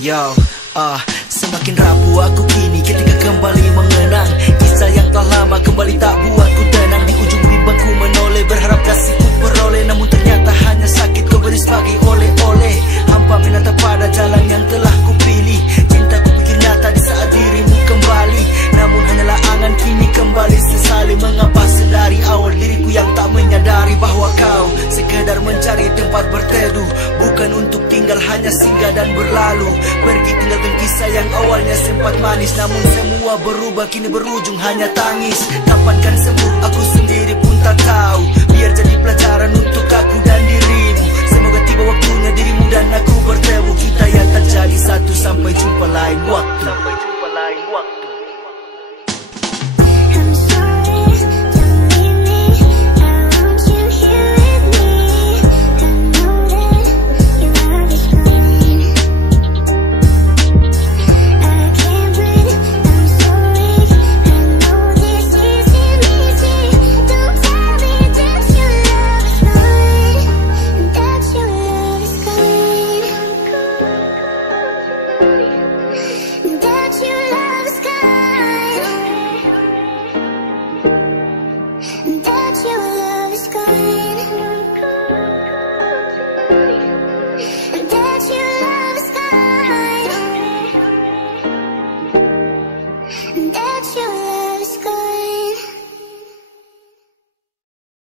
Yo, semakin rapuh aku kini ketika kembali mengenang kisah yang telah lama kembali tak buatku tenang. Di ujung bimbangku menoleh, berharap kasihku peroleh, namun ternyata hanya sakit kau beri sebagai oleh-oleh. Hampa menatap pada jalan yang telah kupilih. Cintaku pikir nyata di saat dirimu kembali, namun hanyalah angan kini kembali sesali. Mengapa sedari awal diriku yang tak menyadari bahwa kau sekedar mencari tempat berteduh, bukan untuk tinggal hanya singgah dan berlalu. Pergi tinggalkan kisah yang awalnya sempat manis, namun semua berubah kini berujung hanya tangis. Kapan kan sembuh aku sendiri pun tak tahu. Biar jadi pelajaran untuk aku dan dirimu. Semoga tiba waktunya dirimu dan aku bertemu. Kita yang